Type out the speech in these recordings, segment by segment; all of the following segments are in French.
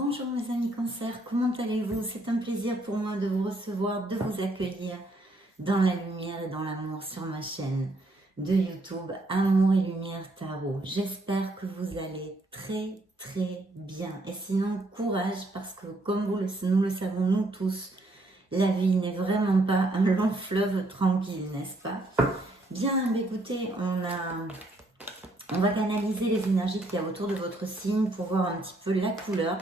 Bonjour mes amis Cancer, comment allez-vous? C'est un plaisir pour moi de vous recevoir, de vous accueillir dans la lumière et dans l'amour sur ma chaîne de YouTube Amour et Lumière Tarot. J'espère que vous allez très bien. Et sinon, courage parce que comme nous le savons nous tous, la vie n'est vraiment pas un long fleuve tranquille, n'est-ce pas? Bien, écoutez, on va canaliser les énergies qu'il y a autour de votre signe pour voir un petit peu la couleur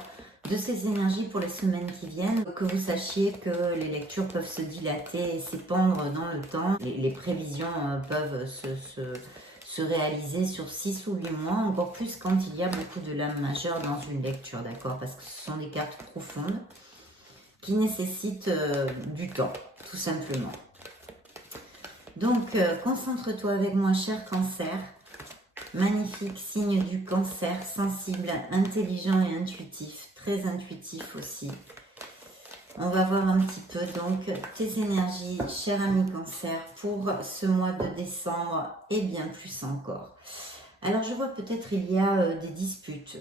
de ces énergies pour les semaines qui viennent. Que vous sachiez que les lectures peuvent se dilater et s'épandre dans le temps. Les prévisions peuvent se réaliser sur 6 ou 8 mois, encore plus quand il y a beaucoup de lames majeures dans une lecture, d'accord? Parce que ce sont des cartes profondes qui nécessitent du temps, tout simplement. Donc, concentre-toi avec moi, cher Cancer. Magnifique signe du Cancer, sensible, intelligent et intuitif, très intuitif aussi. On va voir un petit peu donc tes énergies, cher ami Cancer, pour ce mois de décembre et bien plus encore. Alors je vois peut-être il y a des disputes,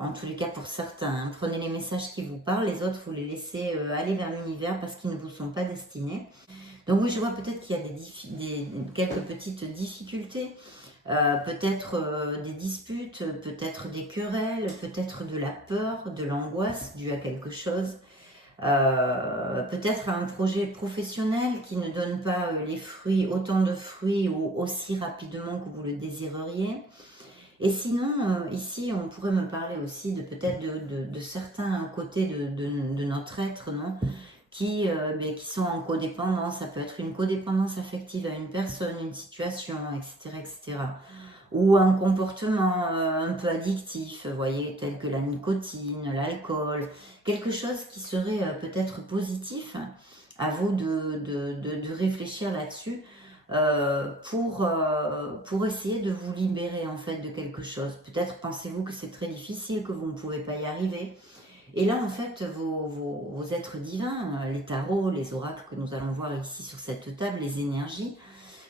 en tous les cas pour certains. Hein. Prenez les messages qui vous parlent, les autres vous les laissez aller vers l'univers parce qu'ils ne vous sont pas destinés. Donc oui, je vois peut-être qu'il y a quelques petites difficultés. Peut-être des disputes, peut-être des querelles, peut-être de la peur, de l'angoisse due à quelque chose, peut-être un projet professionnel qui ne donne pas les fruits, autant de fruits ou aussi rapidement que vous le désireriez. Et sinon, ici, on pourrait me parler aussi de peut-être de certains côtés de notre être, non, qui sont en codépendance. Ça peut être une codépendance affective à une personne, une situation, etc. Ou un comportement un peu addictif, vous voyez, tel que la nicotine, l'alcool, quelque chose qui serait peut-être positif. À vous de réfléchir là-dessus pour essayer de vous libérer en fait de quelque chose. Peut-être pensez-vous que c'est très difficile, que vous ne pouvez pas y arriver. Et là, en fait, vos êtres divins, les tarots, les oracles que nous allons voir ici sur cette table, les énergies,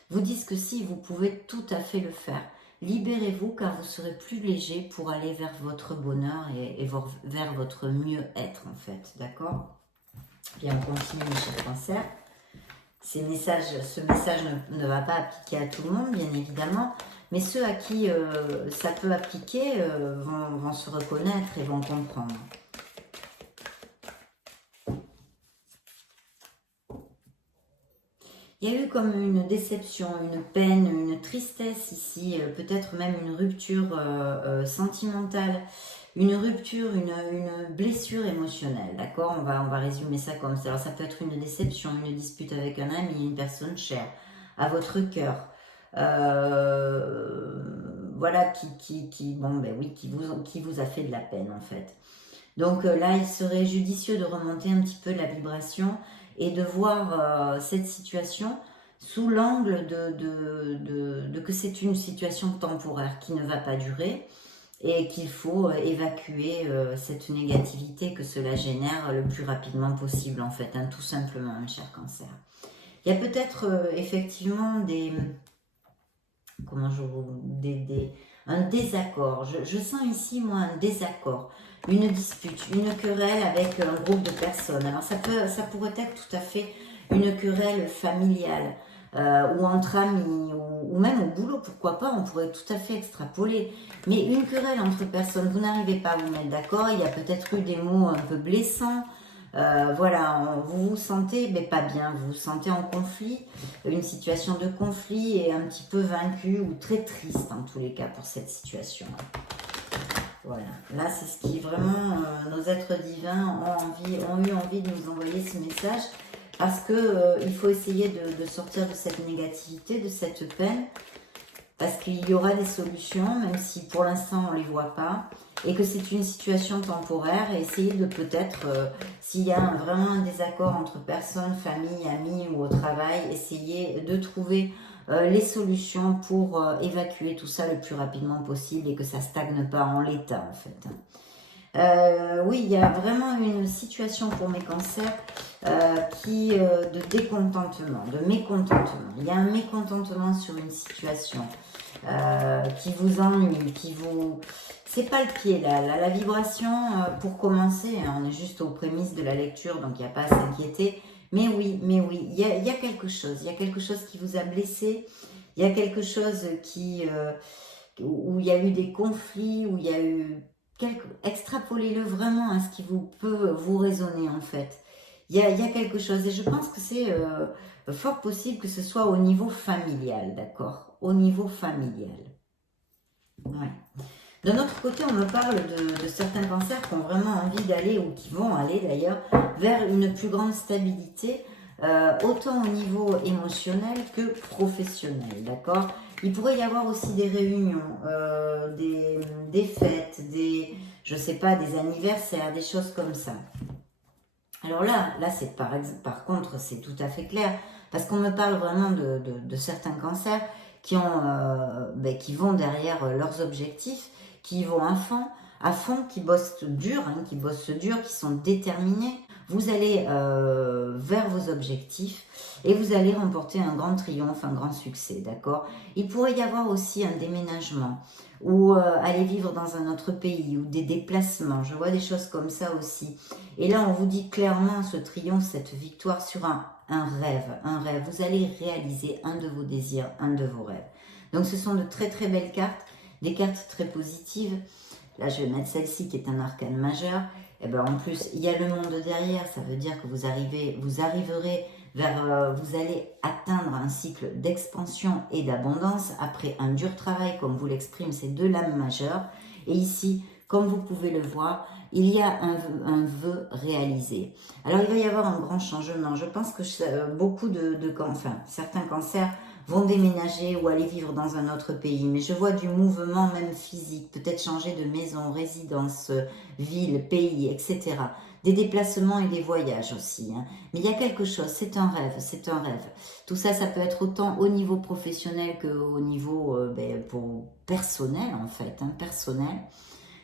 vous disent que si, vous pouvez tout à fait le faire. Libérez-vous car vous serez plus léger pour aller vers votre bonheur et vers votre mieux-être, en fait. D'accord? Bien, on continue, mes chers Cancer. Ce message ne va pas appliquer à tout le monde, bien évidemment, mais ceux à qui ça peut appliquer vont se reconnaître et vont comprendre. Il y a eu comme une déception, une peine, une tristesse ici, peut-être même une rupture sentimentale, une rupture, une blessure émotionnelle, d'accord? On va résumer ça comme ça. Alors ça peut être une déception, une dispute avec un ami, une personne chère, à votre cœur. Voilà, qui vous a fait de la peine en fait. Donc là, il serait judicieux de remonter un petit peu la vibration et de voir cette situation sous l'angle de que c'est une situation temporaire qui ne va pas durer et qu'il faut évacuer cette négativité que cela génère le plus rapidement possible en fait, hein, tout simplement, un cher Cancer. Il y a peut-être effectivement un désaccord. Je sens ici, moi, un désaccord, une dispute, une querelle avec un groupe de personnes. Alors, ça pourrait être tout à fait une querelle familiale ou entre amis ou même au boulot, pourquoi pas, on pourrait tout à fait extrapoler. Mais une querelle entre personnes, vous n'arrivez pas à vous mettre d'accord, il y a peut-être eu des mots un peu blessants. Voilà, vous vous sentez pas bien, vous vous sentez en conflit, une situation de conflit et un petit peu vaincu ou très triste en tous les cas pour cette situation. Voilà, là c'est ce qui vraiment nos êtres divins ont eu envie de nous envoyer ce message parce que il faut essayer de sortir de cette négativité, de cette peine, parce qu'il y aura des solutions, même si pour l'instant on ne les voit pas, et que c'est une situation temporaire, et essayer de peut-être, s'il y a vraiment un désaccord entre personnes, famille, amis ou au travail, essayer de trouver les solutions pour évacuer tout ça le plus rapidement possible et que ça ne stagne pas en l'état en fait. Oui, il y a vraiment une situation pour mes cancers de décontentement, de mécontentement. Il y a un mécontentement sur une situation qui vous ennuie, C'est pas le pied là. La vibration, pour commencer, hein, on est juste aux prémices de la lecture, donc il n'y a pas à s'inquiéter. Mais oui, il y a quelque chose. Il y a quelque chose qui vous a blessé. Il y a quelque chose où il y a eu des conflits, où il y a eu... Extrapolez-le vraiment à ce qui peut vous résonner en fait. Il y a quelque chose et je pense que c'est fort possible que ce soit au niveau familial, d'accord? Au niveau familial. Ouais. D'un autre côté, on me parle de certains cancers qui ont vraiment envie d'aller, ou qui vont aller d'ailleurs, vers une plus grande stabilité, autant au niveau émotionnel que professionnel, d'accord? Il pourrait y avoir aussi des réunions, des fêtes, je sais pas, des anniversaires, des choses comme ça. Alors là c'est par contre, c'est tout à fait clair, parce qu'on me parle vraiment de certains cancers qui qui vont derrière leurs objectifs, qui vont à fond, qui bossent dur, qui sont déterminés. Vous allez vers vos objectifs et vous allez remporter un grand triomphe, un grand succès, d'accord? Il pourrait y avoir aussi un déménagement ou aller vivre dans un autre pays ou des déplacements. Je vois des choses comme ça aussi. Et là, on vous dit clairement ce triomphe, cette victoire sur un rêve. Vous allez réaliser un de vos désirs, un de vos rêves. Donc, ce sont de très très belles cartes, des cartes très positives. Là, je vais mettre celle-ci qui est un arcane majeur. Et ben en plus, il y a le monde derrière. Ça veut dire que vous arriverez vers, vous allez atteindre un cycle d'expansion et d'abondance après un dur travail, comme vous l'exprime, c'est de l'âme majeure. Et ici, comme vous pouvez le voir, il y a un vœu réalisé. Alors, il va y avoir un grand changement. Je pense que beaucoup certains cancers vont déménager ou aller vivre dans un autre pays. Mais je vois du mouvement même physique, peut-être changer de maison, résidence, ville, pays, etc. Des déplacements et des voyages aussi. Hein. Mais il y a quelque chose, c'est un rêve, c'est un rêve. Tout ça, ça peut être autant au niveau professionnel qu'au niveau personnel en fait, hein, personnel.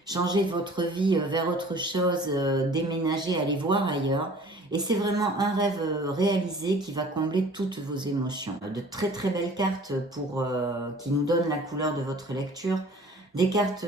Changer votre vie vers autre chose, déménager, aller voir ailleurs. Et c'est vraiment un rêve réalisé qui va combler toutes vos émotions. De très très belles cartes qui nous donnent la couleur de votre lecture. Des cartes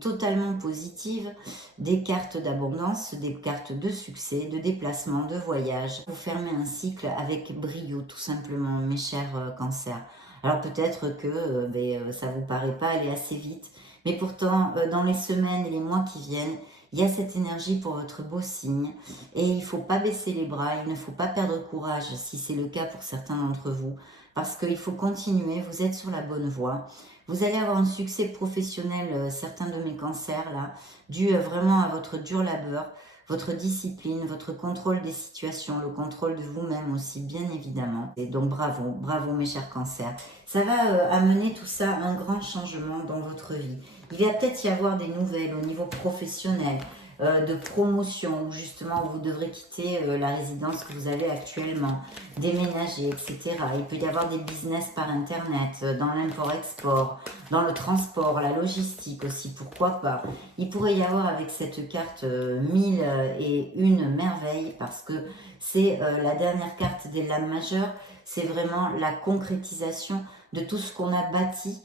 totalement positives, des cartes d'abondance, des cartes de succès, de déplacement, de voyage. Vous fermez un cycle avec brio, tout simplement, mes chers cancers. Alors peut-être que ça vous paraît pas aller assez vite, mais pourtant, dans les semaines et les mois qui viennent, il y a cette énergie pour votre beau signe. Et il ne faut pas baisser les bras, il ne faut pas perdre courage si c'est le cas pour certains d'entre vous. Parce qu'il faut continuer, vous êtes sur la bonne voie. Vous allez avoir un succès professionnel, certains de mes cancers là, dû vraiment à votre dur labeur, votre discipline, votre contrôle des situations, le contrôle de vous-même aussi, bien évidemment. Et donc bravo, bravo mes chers cancers. Ça va amener tout ça à un grand changement dans votre vie. Il va peut-être y avoir des nouvelles au niveau professionnel, de promotion, où justement vous devrez quitter la résidence que vous avez actuellement, déménager, etc. Il peut y avoir des business par internet, dans l'import-export, dans le transport, la logistique aussi, pourquoi pas. Il pourrait y avoir avec cette carte 1001 merveilles, parce que c'est la dernière carte des lames majeures, c'est vraiment la concrétisation de tout ce qu'on a bâti,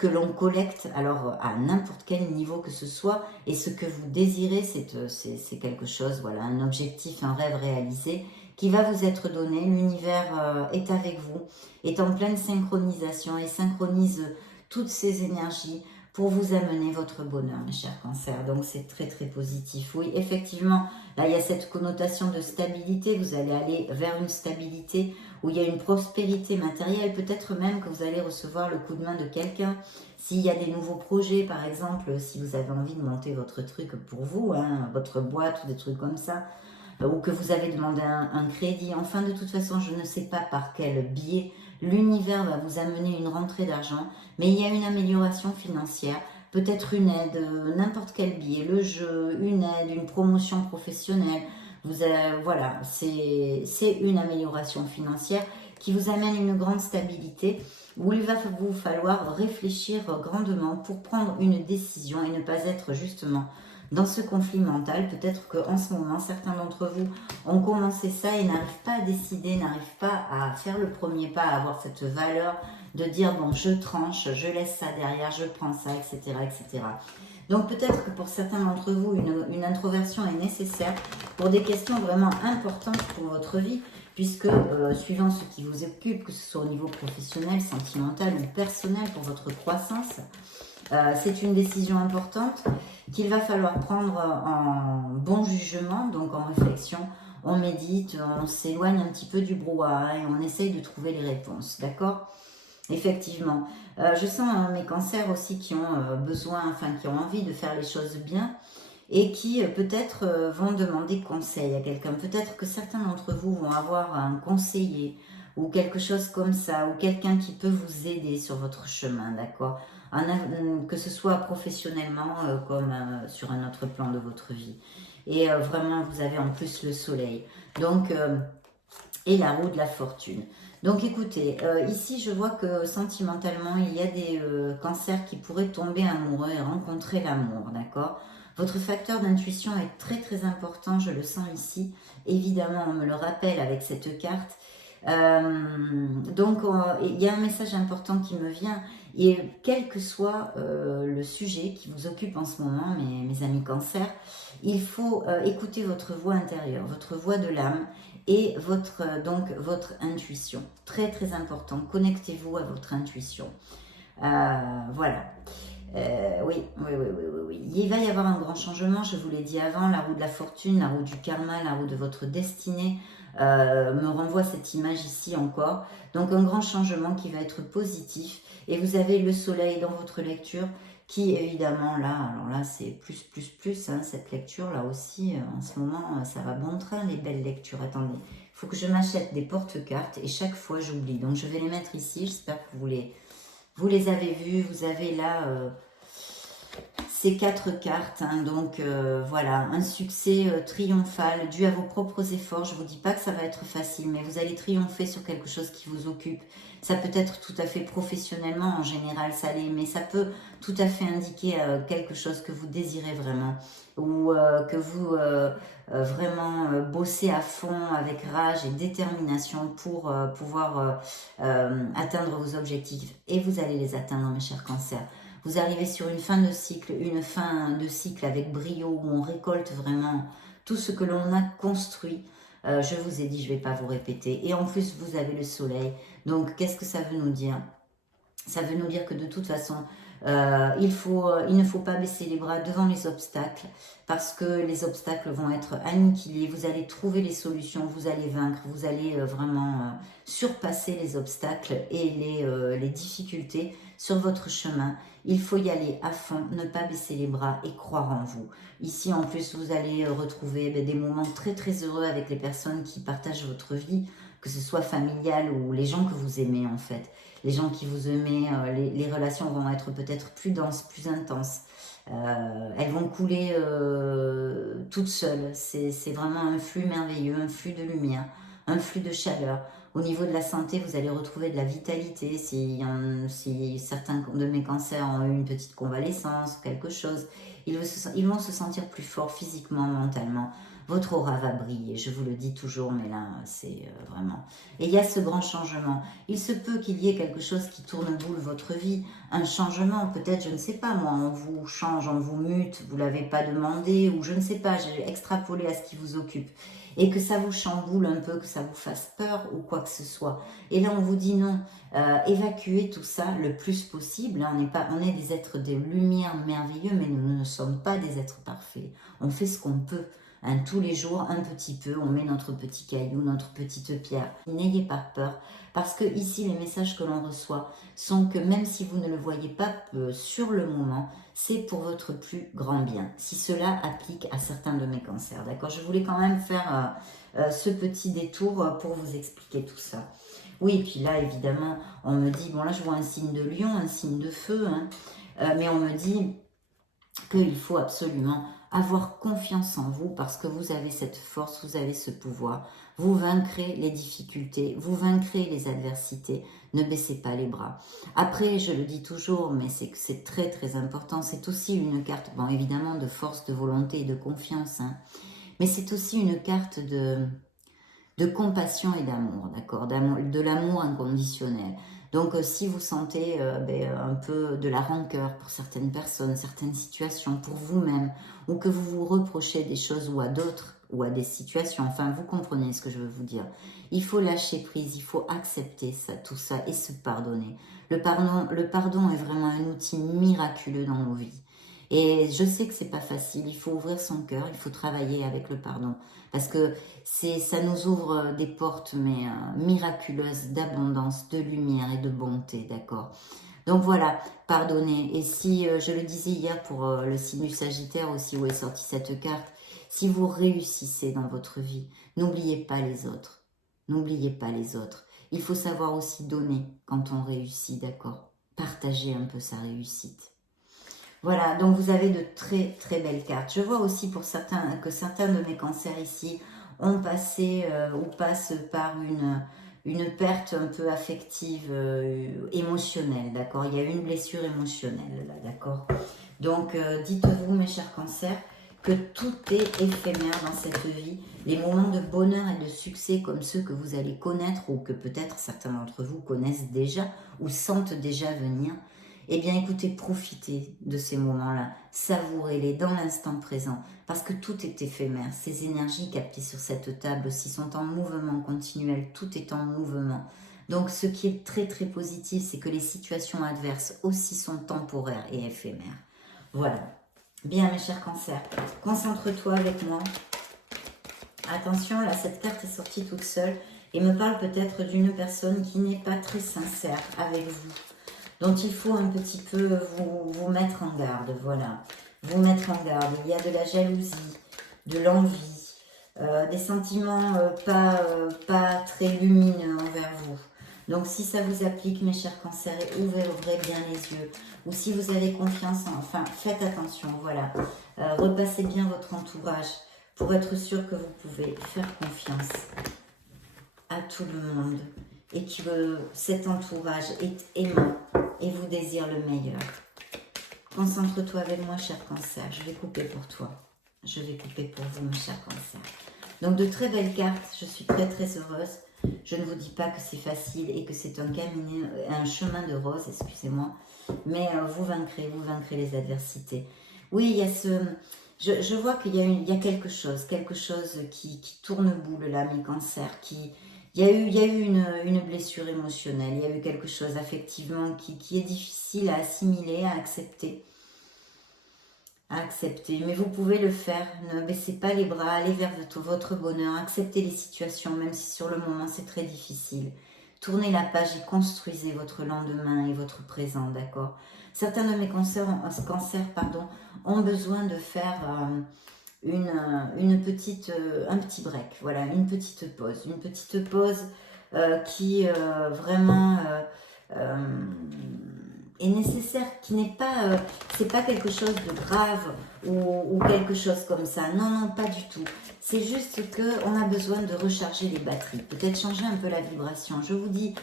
que l'on collecte, alors à n'importe quel niveau que ce soit, et ce que vous désirez, c'est quelque chose, voilà, un objectif, un rêve réalisé, qui va vous être donné. L'univers est avec vous, est en pleine synchronisation, et synchronise toutes ces énergies pour vous amener votre bonheur, mes chers cancers. Donc c'est très très positif. Oui, effectivement, là il y a cette connotation de stabilité, vous allez aller vers une stabilité, où il y a une prospérité matérielle, peut-être même que vous allez recevoir le coup de main de quelqu'un. S'il y a des nouveaux projets, par exemple, si vous avez envie de monter votre truc pour vous, hein, votre boîte ou des trucs comme ça, ou que vous avez demandé un crédit. Enfin, de toute façon, je ne sais pas par quel biais l'univers va vous amener une rentrée d'argent, mais il y a une amélioration financière, peut-être une aide, n'importe quel biais, le jeu, une aide, une promotion professionnelle. Voilà, c'est une amélioration financière qui vous amène une grande stabilité, où il va vous falloir réfléchir grandement pour prendre une décision et ne pas être justement dans ce conflit mental. Peut-être qu'en ce moment, certains d'entre vous ont commencé ça et n'arrivent pas à décider, n'arrivent pas à faire le premier pas, à avoir cette valeur de dire bon, je tranche, je laisse ça derrière, je prends ça, etc., etc. Donc peut-être que pour certains d'entre vous, une introversion est nécessaire pour des questions vraiment importantes pour votre vie, puisque suivant ce qui vous occupe, que ce soit au niveau professionnel, sentimental ou personnel pour votre croissance, c'est une décision importante qu'il va falloir prendre en bon jugement, donc en réflexion. On médite, on s'éloigne un petit peu du brouhaha et on essaye de trouver les réponses, d'accord? Effectivement. Je sens mes cancers aussi qui ont besoin, enfin qui ont envie de faire les choses bien et qui peut-être vont demander conseil à quelqu'un. Peut-être que certains d'entre vous vont avoir un conseiller ou quelque chose comme ça, ou quelqu'un qui peut vous aider sur votre chemin, d'accord? Que ce soit professionnellement comme sur un autre plan de votre vie. Et vraiment, vous avez en plus le soleil. Donc, et la roue de la fortune. Donc écoutez, ici je vois que sentimentalement, il y a des cancers qui pourraient tomber amoureux et rencontrer l'amour, d'accord? Votre facteur d'intuition est très très important, je le sens ici. Évidemment, on me le rappelle avec cette carte. Donc, il y a un message important qui me vient. Et quel que soit le sujet qui vous occupe en ce moment, mes amis cancer, il faut écouter votre voix intérieure, votre voix de l'âme et donc votre intuition. Très très important, connectez-vous à votre intuition. Voilà. Oui. Il va y avoir un grand changement, je vous l'ai dit avant, la roue de la fortune, la roue du karma, la roue de votre destinée me renvoie cette image ici encore. Donc un grand changement qui va être positif. Et vous avez le soleil dans votre lecture qui évidemment là, alors là c'est plus, hein, cette lecture là aussi, en ce moment ça va bon train les belles lectures. Attendez, il faut que je m'achète des porte-cartes et chaque fois j'oublie. Donc je vais les mettre ici, j'espère que vous les avez vus, vous avez là ces 4 cartes, hein, donc voilà, un succès triomphal dû à vos propres efforts. Je ne vous dis pas que ça va être facile, mais vous allez triompher sur quelque chose qui vous occupe. Ça peut être tout à fait professionnellement, en général ça l'est, mais ça peut tout à fait indiquer quelque chose que vous désirez vraiment, ou que vous vraiment bossez à fond avec rage et détermination pour pouvoir atteindre vos objectifs. Et vous allez les atteindre, mes chers cancers. Vous arrivez sur une fin de cycle avec brio, où on récolte vraiment tout ce que l'on a construit. Je vous ai dit, je ne vais pas vous répéter. Et en plus, vous avez le soleil. Donc, qu'est-ce que ça veut nous dire? Ça veut nous dire que de toute façon, il ne faut pas baisser les bras devant les obstacles, parce que les obstacles vont être aniquilés. Vous allez trouver les solutions, vous allez vaincre, vous allez vraiment surpasser les obstacles et les difficultés sur votre chemin. Il faut y aller à fond, ne pas baisser les bras et croire en vous. Ici, en plus, vous allez retrouver des moments très très heureux avec les personnes qui partagent votre vie, que ce soit familiale ou les gens que vous aimez en fait. Les gens qui vous aimez, les relations vont être peut-être plus denses, plus intenses. Elles vont couler toutes seules. C'est vraiment un flux merveilleux, un flux de lumière, un flux de chaleur. Au niveau de la santé, vous allez retrouver de la vitalité. Si certains de mes cancers ont eu une petite convalescence ou quelque chose, ils vont se sentir plus forts physiquement, mentalement. Votre aura va briller, je vous le dis toujours, mais là, c'est vraiment... Et il y a ce grand changement. Il se peut qu'il y ait quelque chose qui tourne boule votre vie, un changement, peut-être, je ne sais pas, moi, on vous change, on vous mute, vous ne l'avez pas demandé, ou je ne sais pas, j'ai extrapolé à ce qui vous occupe. Et que ça vous chamboule un peu, que ça vous fasse peur ou quoi que ce soit. Et là, on vous dit non, évacuez tout ça le plus possible. Hein. On est des êtres de lumière merveilleux, mais nous ne sommes pas des êtres parfaits. On fait ce qu'on peut. Hein, tous les jours, un petit peu, on met notre petit caillou, notre petite pierre. N'ayez pas peur, parce que ici, les messages que l'on reçoit sont que même si vous ne le voyez pas sur le moment, c'est pour votre plus grand bien. Si cela applique à certains de mes cancers, d'accord? Je voulais quand même faire ce petit détour pour vous expliquer tout ça. Oui, et puis là, évidemment, on me dit, bon là, je vois un signe de lion, un signe de feu, hein, mais on me dit qu'il faut absolument avoir confiance en vous parce que vous avez cette force, vous avez ce pouvoir. Vous vaincrez les difficultés, vous vaincrez les adversités. Ne baissez pas les bras. Après, je le dis toujours, mais c'est très très important. C'est aussi une carte, bon évidemment, de force, de volonté et de confiance. Hein, mais c'est aussi une carte de compassion et d'amour, d'accord, de l'amour inconditionnel. Donc, si vous sentez un peu de la rancœur pour certaines personnes, certaines situations, pour vous-même, ou que vous vous reprochez des choses ou à d'autres, ou à des situations, enfin, vous comprenez ce que je veux vous dire. Il faut lâcher prise, il faut accepter ça, tout ça et se pardonner. Le pardon est vraiment un outil miraculeux dans nos vies. Et je sais que c'est pas facile, il faut ouvrir son cœur, il faut travailler avec le pardon. Parce que ça nous ouvre des portes mais miraculeuses d'abondance, de lumière et de bonté, d'accord? Donc voilà, pardonnez. Et si, je le disais hier pour le signe du Sagittaire aussi où est sortie cette carte, si vous réussissez dans votre vie, n'oubliez pas les autres. N'oubliez pas les autres. Il faut savoir aussi donner quand on réussit, d'accord? Partager un peu sa réussite. Voilà, donc vous avez de très très belles cartes. Je vois aussi pour certains que certains de mes cancers ici ont passé ou passent par une perte un peu affective, émotionnelle, d'accord? Il y a eu une blessure émotionnelle là, d'accord? Donc dites-vous mes chers cancers que tout est éphémère dans cette vie. Les moments de bonheur et de succès comme ceux que vous allez connaître ou que peut-être certains d'entre vous connaissent déjà ou sentent déjà venir, eh bien écoutez, profitez de ces moments-là, savourez-les dans l'instant présent, parce que tout est éphémère. Ces énergies captées sur cette table aussi sont en mouvement continuel, tout est en mouvement. Donc ce qui est très très positif, c'est que les situations adverses aussi sont temporaires et éphémères. Voilà. Bien mes chers cancers, concentre-toi avec moi. Attention, là cette carte est sortie toute seule et me parle peut-être d'une personne qui n'est pas très sincère avec vous, dont il faut un petit peu vous mettre en garde, voilà. Vous mettre en garde. Il y a de la jalousie, de l'envie, des sentiments pas très lumineux envers vous. Donc si ça vous applique, mes chers cancers, ouvrez bien les yeux. Ou si vous avez confiance, enfin faites attention, voilà. Repassez bien votre entourage pour être sûr que vous pouvez faire confiance à tout le monde et que cet entourage est aimant et vous désire le meilleur. Concentre-toi avec moi, cher cancer. Je vais couper pour toi. Je vais couper pour vous, mes chers cancers. Donc, de très belles cartes. Je suis très, très heureuse. Je ne vous dis pas que c'est facile et que c'est un chemin de rose, excusez-moi. Mais vous vaincrez les adversités. Oui, il y a je vois qu'il y a quelque chose qui tourne boule là, mes cancers, il y a eu une blessure émotionnelle, il y a eu quelque chose effectivement qui est difficile à assimiler, à accepter. Mais vous pouvez le faire, ne baissez pas les bras, allez vers votre bonheur, acceptez les situations, même si sur le moment c'est très difficile. Tournez la page et construisez votre lendemain et votre présent, d'accord? Certains de mes cancers ont besoin de faire un petit break, voilà, une petite pause qui vraiment est nécessaire, qui n'est pas, c'est pas quelque chose de grave ou quelque chose comme ça, non, pas du tout. C'est juste qu'on a besoin de recharger les batteries, peut-être changer un peu la vibration. Je vous dis,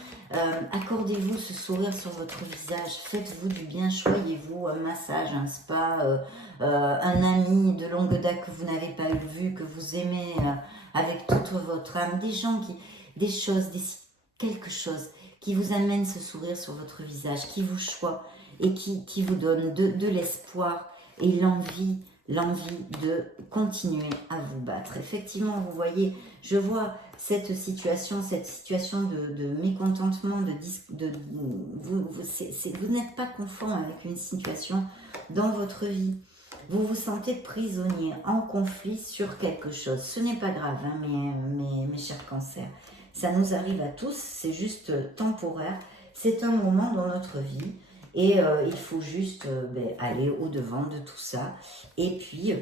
accordez-vous ce sourire sur votre visage, faites-vous du bien, choyez-vous, un massage, un spa, un ami de longue date que vous n'avez pas vu, que vous aimez avec toute votre âme, quelque chose qui vous amène ce sourire sur votre visage, qui vous choie et qui vous donne de l'espoir et l'envie de continuer à vous battre. Effectivement, vous voyez, je vois cette situation de mécontentement, vous n'êtes pas conforme avec une situation dans votre vie. Vous vous sentez prisonnier, en conflit sur quelque chose. Ce n'est pas grave, hein, mes chers cancers. Ça nous arrive à tous, c'est juste temporaire. C'est un moment dans notre vie. Et il faut juste aller au-devant de tout ça et puis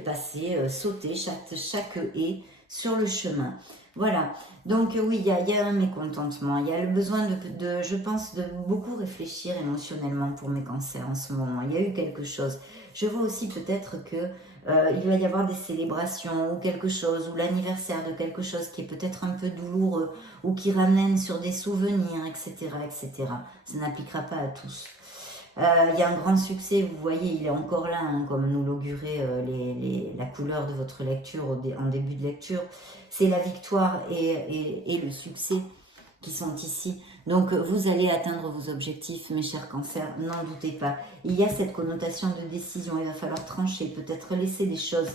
sauter chaque haie sur le chemin. Voilà, donc oui, il y a un mécontentement, il y a le besoin je pense, de beaucoup réfléchir émotionnellement pour mes cancers en ce moment. Il y a eu quelque chose. Je vois aussi peut-être que il va y avoir des célébrations ou quelque chose, ou l'anniversaire de quelque chose qui est peut-être un peu douloureux ou qui ramène sur des souvenirs, etc., etc. Ça n'appliquera pas à tous. Il y a un grand succès, vous voyez, il est encore là, hein, comme nous l'augurait la couleur de votre lecture en début de lecture. C'est la victoire et le succès. qui sont ici. Donc, vous allez atteindre vos objectifs, mes chers cancers, n'en doutez pas. Il y a cette connotation de décision, il va falloir trancher, peut-être laisser des choses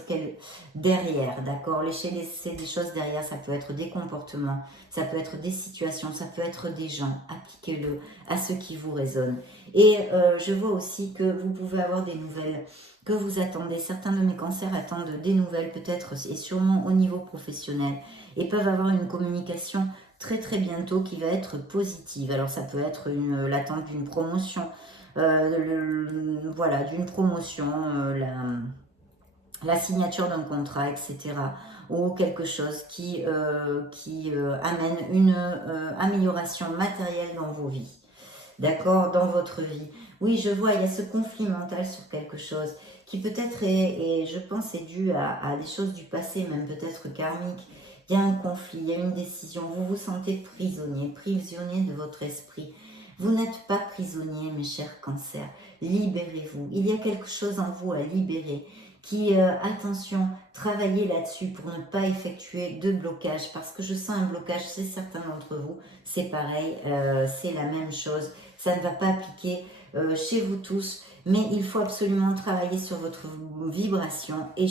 derrière, d'accord? Laisser des choses derrière, ça peut être des comportements, ça peut être des situations, ça peut être des gens. Appliquez-le à ce qui vous résonne. Et je vois aussi que vous pouvez avoir des nouvelles que vous attendez. Certains de mes cancers attendent des nouvelles, peut-être, et sûrement au niveau professionnel, et peuvent avoir une communication très très bientôt qui va être positive. Alors ça peut être l'attente d'une promotion, voilà, d'une promotion, la signature d'un contrat, etc. Ou quelque chose qui amène une amélioration matérielle dans vos vies. D'accord, dans votre vie. Oui, je vois, il y a ce conflit mental sur quelque chose qui peut-être est, je pense, est dû à des choses du passé, même peut-être karmique. Il y a un conflit, il y a une décision. Vous vous sentez prisonnier de votre esprit. Vous n'êtes pas prisonnier, mes chers cancers. Libérez-vous. Il y a quelque chose en vous à libérer. Attention, travaillez là-dessus pour ne pas effectuer de blocage. Parce que je sens un blocage, c'est certains d'entre vous. C'est pareil, c'est la même chose. Ça ne va pas appliquer chez vous tous. Mais il faut absolument travailler sur votre vibration et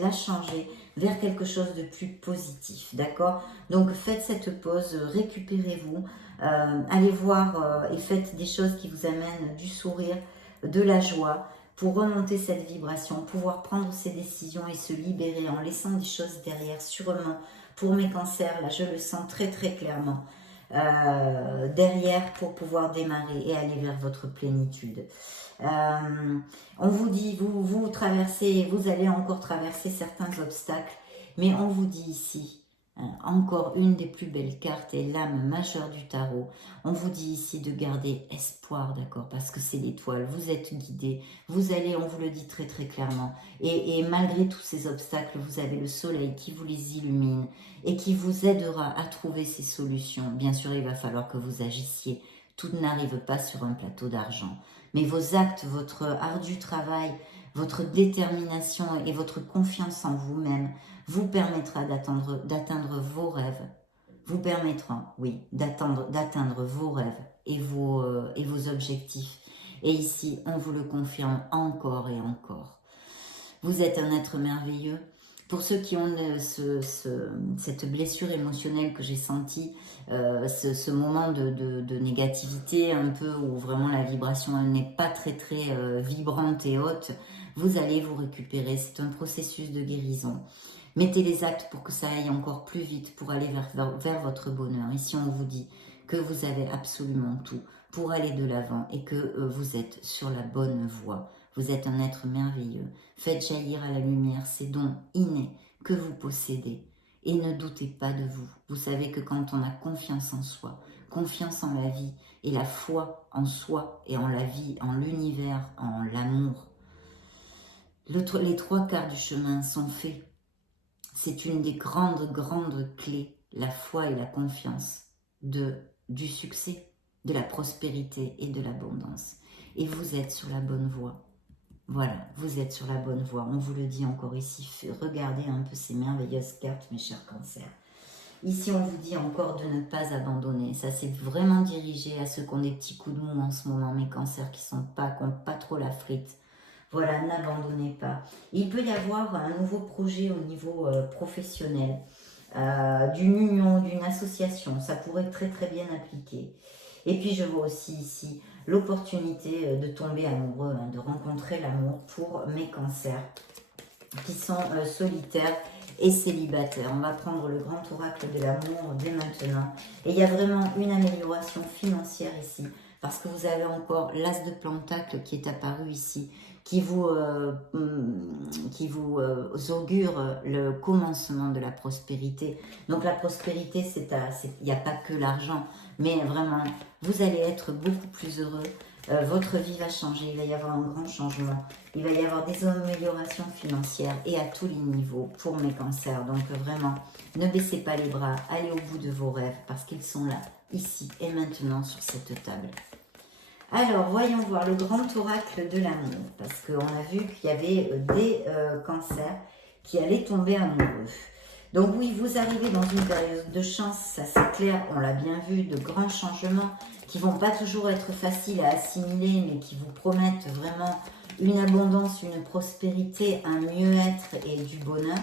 la changer vers quelque chose de plus positif, d'accord? Donc faites cette pause, récupérez-vous, allez voir et faites des choses qui vous amènent du sourire, de la joie, pour remonter cette vibration, pouvoir prendre ces décisions et se libérer en laissant des choses derrière, sûrement. Pour mes cancers, là je le sens très très clairement, derrière pour pouvoir démarrer et aller vers votre plénitude. On vous dit, vous traversez, vous allez encore traverser certains obstacles, mais on vous dit ici, encore une des plus belles cartes est l'âme majeure du tarot. On vous dit ici de garder espoir, d'accord, parce que c'est l'étoile, vous êtes guidé, vous allez, on vous le dit très très clairement, et malgré tous ces obstacles, vous avez le soleil qui vous les illumine et qui vous aidera à trouver ces solutions. Bien sûr, il va falloir que vous agissiez, tout n'arrive pas sur un plateau d'argent. Mais vos actes, votre ardu travail, votre détermination et votre confiance en vous-même vous permettra d'atteindre vos rêves. Vous permettra, oui, d'atteindre vos rêves et vos objectifs. Et ici, on vous le confirme encore et encore. Vous êtes un être merveilleux. Pour ceux qui ont cette blessure émotionnelle que j'ai sentie, ce moment de négativité un peu où vraiment la vibration n'est pas très très vibrante et haute, vous allez vous récupérer. C'est un processus de guérison. Mettez les actes pour que ça aille encore plus vite pour aller vers votre bonheur. Ici, on vous dit que vous avez absolument tout pour aller de l'avant et que vous êtes sur la bonne voie. Vous êtes un être merveilleux. Faites jaillir à la lumière ces dons innés que vous possédez. Et ne doutez pas de vous. Vous savez que quand on a confiance en soi, confiance en la vie et la foi en soi et en la vie, en l'univers, en l'amour, les 3/4 du chemin sont faits. C'est une des grandes clés, la foi et la confiance du succès, de la prospérité et de l'abondance. Et vous êtes sur la bonne voie. Voilà, vous êtes sur la bonne voie. On vous le dit encore ici. Regardez un peu ces merveilleuses cartes, mes chers cancers. Ici, on vous dit encore de ne pas abandonner. Ça, c'est vraiment dirigé à ceux qui ont des petits coups de mou en ce moment, mes cancers qui n'ont pas trop la frite. Voilà, n'abandonnez pas. Il peut y avoir un nouveau projet au niveau professionnel, d'une union, d'une association. Ça pourrait très très bien appliquer. Et puis je vois aussi ici l'opportunité de tomber amoureux, de rencontrer l'amour pour mes cancers qui sont solitaires et célibataires. On va prendre le grand oracle de l'amour dès maintenant. Et il y a vraiment une amélioration financière ici, parce que vous avez encore l'as de pentacle qui est apparu ici, qui vous augure le commencement de la prospérité. Donc la prospérité, il n'y a pas que l'argent, mais vraiment, vous allez être beaucoup plus heureux. Votre vie va changer, il va y avoir un grand changement. Il va y avoir des améliorations financières et à tous les niveaux pour mes cancers. Donc vraiment, ne baissez pas les bras, allez au bout de vos rêves parce qu'ils sont là, ici et maintenant sur cette table. Alors, voyons voir le grand oracle de l'amour, parce qu'on a vu qu'il y avait des cancers qui allaient tomber amoureux. Donc oui, vous arrivez dans une période de chance, ça c'est clair, on l'a bien vu, de grands changements qui vont pas toujours être faciles à assimiler, mais qui vous promettent vraiment une abondance, une prospérité, un mieux-être et du bonheur.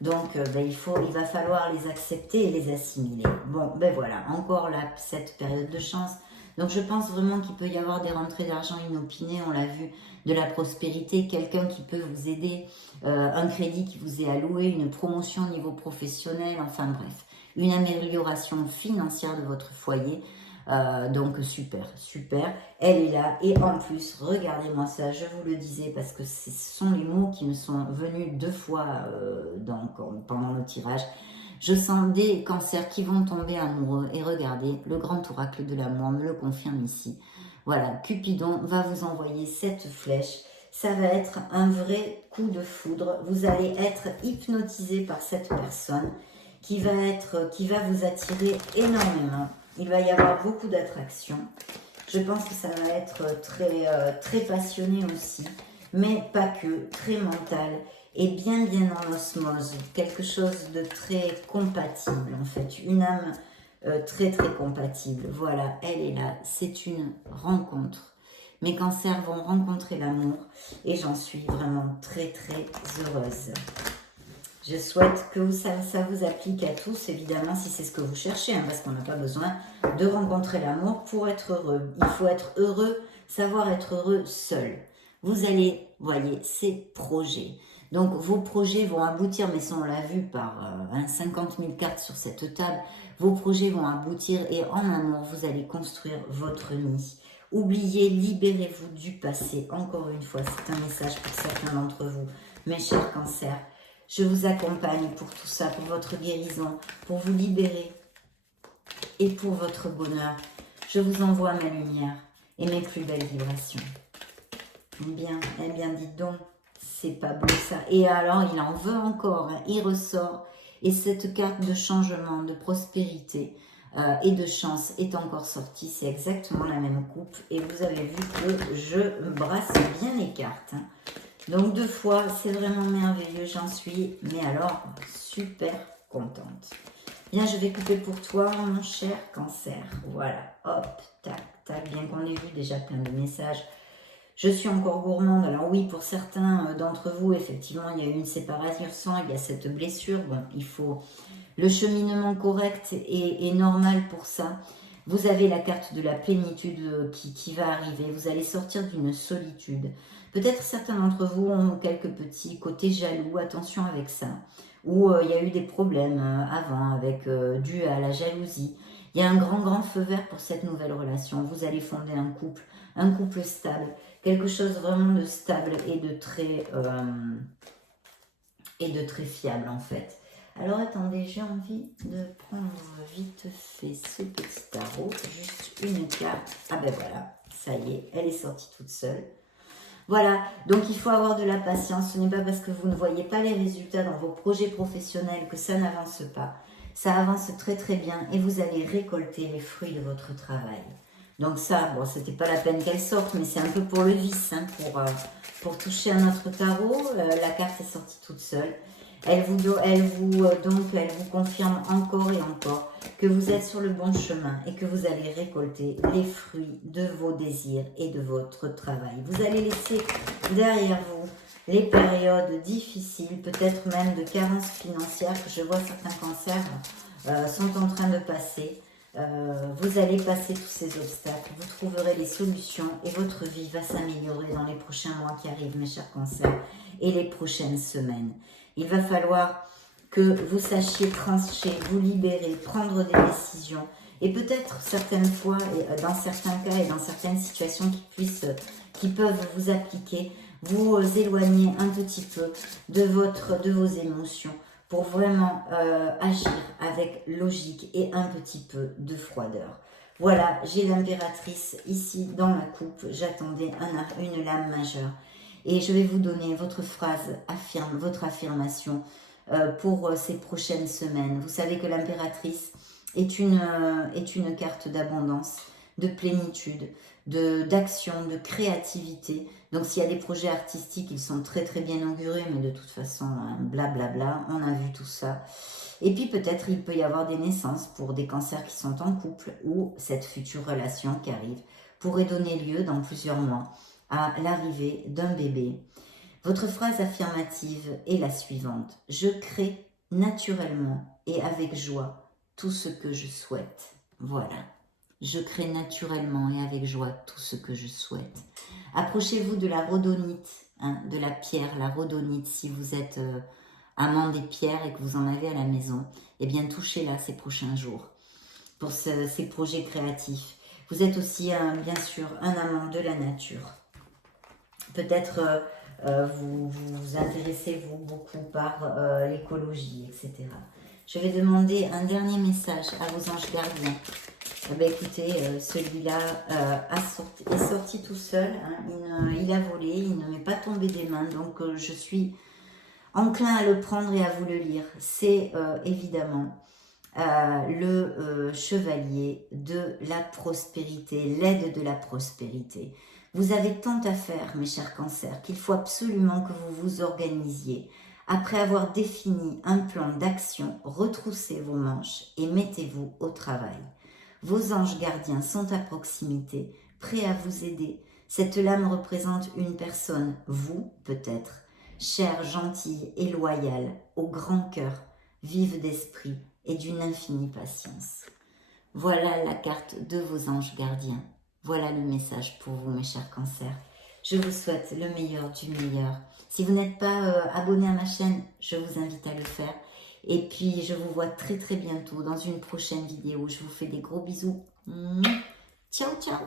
Donc il va falloir les accepter et les assimiler. Bon, ben voilà, encore là, cette période de chance. Donc je pense vraiment qu'il peut y avoir des rentrées d'argent inopinées, on l'a vu, de la prospérité, quelqu'un qui peut vous aider, un crédit qui vous est alloué, une promotion au niveau professionnel, enfin bref, une amélioration financière de votre foyer. Donc super, super, elle est là. Et en plus, regardez-moi ça, je vous le disais parce que ce sont les mots qui me sont venus 2 fois pendant le tirage. Je sens des cancers qui vont tomber amoureux. Et regardez, le grand oracle de l'amour me le confirme ici. Voilà, Cupidon va vous envoyer cette flèche. Ça va être un vrai coup de foudre. Vous allez être hypnotisé par cette personne qui va vous attirer énormément. Il va y avoir beaucoup d'attraction. Je pense que ça va être très passionné aussi, mais pas que, très mental et bien en osmose. Quelque chose de très compatible en fait, une âme très compatible. Voilà, elle est là, c'est une rencontre. Mes cancers vont rencontrer l'amour et j'en suis vraiment très heureuse. Je souhaite que ça vous applique à tous, évidemment, si c'est ce que vous cherchez, hein, parce qu'on n'a pas besoin de rencontrer l'amour pour être heureux. Il faut être heureux, savoir être heureux seul. Vous allez, voyez, ces projets. Donc, vos projets vont aboutir, mais ça, on l'a vu par 50 000 cartes sur cette table. Vos projets vont aboutir et en amour, vous allez construire votre nid. Oubliez, libérez-vous du passé. Encore une fois, c'est un message pour certains d'entre vous, mes chers cancers. Je vous accompagne pour tout ça, pour votre guérison, pour vous libérer et pour votre bonheur. Je vous envoie ma lumière et mes plus belles vibrations. Eh bien, dites donc, c'est pas beau ça. Et alors, il en veut encore, hein, il ressort. Et cette carte de changement, de prospérité et de chance est encore sortie. C'est exactement la même coupe. Et vous avez vu que je brasse bien les cartes, hein. Donc 2 fois, c'est vraiment merveilleux, j'en suis, mais alors, super contente. Bien, je vais couper pour toi, mon cher cancer. Voilà, hop, tac, tac, bien qu'on ait vu déjà plein de messages. Je suis encore gourmande. Alors oui, pour certains d'entre vous, effectivement, il y a eu une séparation, il y a cette blessure. Bon, il faut le cheminement correct et normal pour ça. Vous avez la carte de la plénitude qui va arriver. Vous allez sortir d'une solitude. Peut-être certains d'entre vous ont quelques petits côtés jaloux. Attention avec ça. Ou il y a eu des problèmes avant avec dû à la jalousie. Il y a un grand feu vert pour cette nouvelle relation. Vous allez fonder un couple stable. Quelque chose vraiment de stable et de très fiable en fait. Alors attendez, j'ai envie de prendre vite fait ce petit tarot, juste une carte. Ah ben voilà, ça y est, elle est sortie toute seule. Voilà, donc il faut avoir de la patience. Ce n'est pas parce que vous ne voyez pas les résultats dans vos projets professionnels que ça n'avance pas. Ça avance très bien et vous allez récolter les fruits de votre travail. Donc ça, bon, c'était pas la peine qu'elle sorte, mais c'est un peu pour le vice, hein, pour toucher à notre tarot. La carte est sortie toute seule. Elle vous confirme encore et encore que vous êtes sur le bon chemin et que vous allez récolter les fruits de vos désirs et de votre travail. Vous allez laisser derrière vous les périodes difficiles, peut-être même de carence financière que je vois certains cancers sont en train de passer. Vous allez passer tous ces obstacles, vous trouverez les solutions et votre vie va s'améliorer dans les prochains mois qui arrivent, mes chers cancers, et les prochaines semaines. Il va falloir que vous sachiez trancher, vous libérer, prendre des décisions et peut-être certaines fois, et dans certains cas et dans certaines situations qui peuvent vous appliquer, vous éloigner un petit peu de vos émotions pour vraiment agir avec logique et un petit peu de froideur. Voilà, j'ai l'impératrice ici dans la coupe, j'attendais une lame majeure. Et je vais vous donner votre phrase, votre affirmation pour ces prochaines semaines. Vous savez que l'impératrice est une carte d'abondance. de plénitude, d'action, de créativité. Donc s'il y a des projets artistiques, ils sont très très bien augurés, mais de toute façon, blablabla, on a vu tout ça. Et puis peut-être il peut y avoir des naissances pour des cancers qui sont en couple, ou cette future relation qui arrive pourrait donner lieu dans plusieurs mois à l'arrivée d'un bébé. Votre phrase affirmative est la suivante: je crée naturellement et avec joie tout ce que je souhaite. Voilà. Je crée naturellement et avec joie tout ce que je souhaite. Approchez-vous de la rhodonite, de la pierre, la rhodonite, si vous êtes amant des pierres et que vous en avez à la maison. Eh bien, touchez-la ces prochains jours pour ces projets créatifs. Vous êtes aussi, bien sûr, un amant de la nature. Peut-être vous vous intéressez beaucoup par l'écologie, etc. Je vais demander un dernier message à vos anges gardiens. Eh bien, écoutez, celui-là est sorti tout seul, il a volé, il ne m'est pas tombé des mains, donc je suis enclin à le prendre et à vous le lire. C'est évidemment le chevalier de la prospérité, l'aide de la prospérité. Vous avez tant à faire, mes chers cancers, qu'il faut absolument que vous vous organisiez. Après avoir défini un plan d'action, retroussez vos manches et mettez-vous au travail. Vos anges gardiens sont à proximité, prêts à vous aider. Cette lame représente une personne, vous peut-être, chère, gentille et loyale, au grand cœur, vive d'esprit et d'une infinie patience. Voilà la carte de vos anges gardiens. Voilà le message pour vous, mes chers cancers. Je vous souhaite le meilleur du meilleur. Si vous n'êtes pas abonné à ma chaîne, je vous invite à le faire. Et puis, je vous vois très très bientôt dans une prochaine vidéo. Je vous fais des gros bisous. Ciao, ciao.